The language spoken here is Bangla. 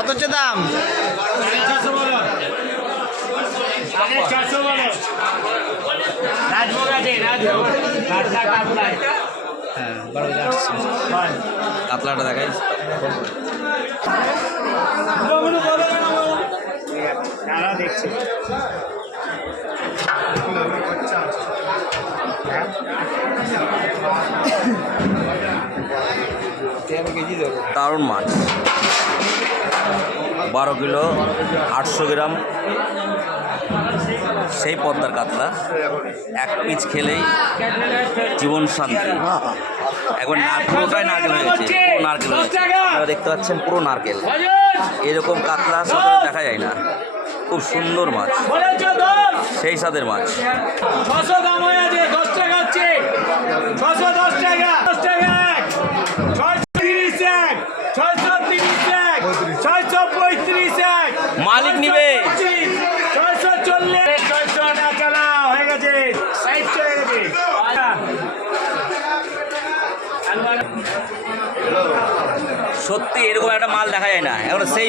কত হচ্ছে দাম? কাতলাটা দেখাই দেখছি দারুণ মাছ, 12 কিলো 800 গ্রাম, সেই পদ্মার কাতলা। এক পিস খেলেই জীবন শান্তি। এখন পুরোটাই নারকেল হয়ে গেছে, পুরো নারকেল হয়ে গেছে। আপনারা দেখতে পাচ্ছেন পুরো নারকেল। এরকম কাতলা সচরাচর দেখা যায় না। খুব সুন্দর মাছ, সেই স্বাদের মাছ। 600 দাম হয়ে আছে, 10 টাকা হচ্ছে, 610 টাকা, 10 টাকা, 630 এক, 630 এক, 635 এক, মালিক নিবে 640, 600 টাকা হয়ে গেছে, 60 হয়ে গেছে। সত্যি এরকম একটা মাল দেখা যায় না এখন। সেই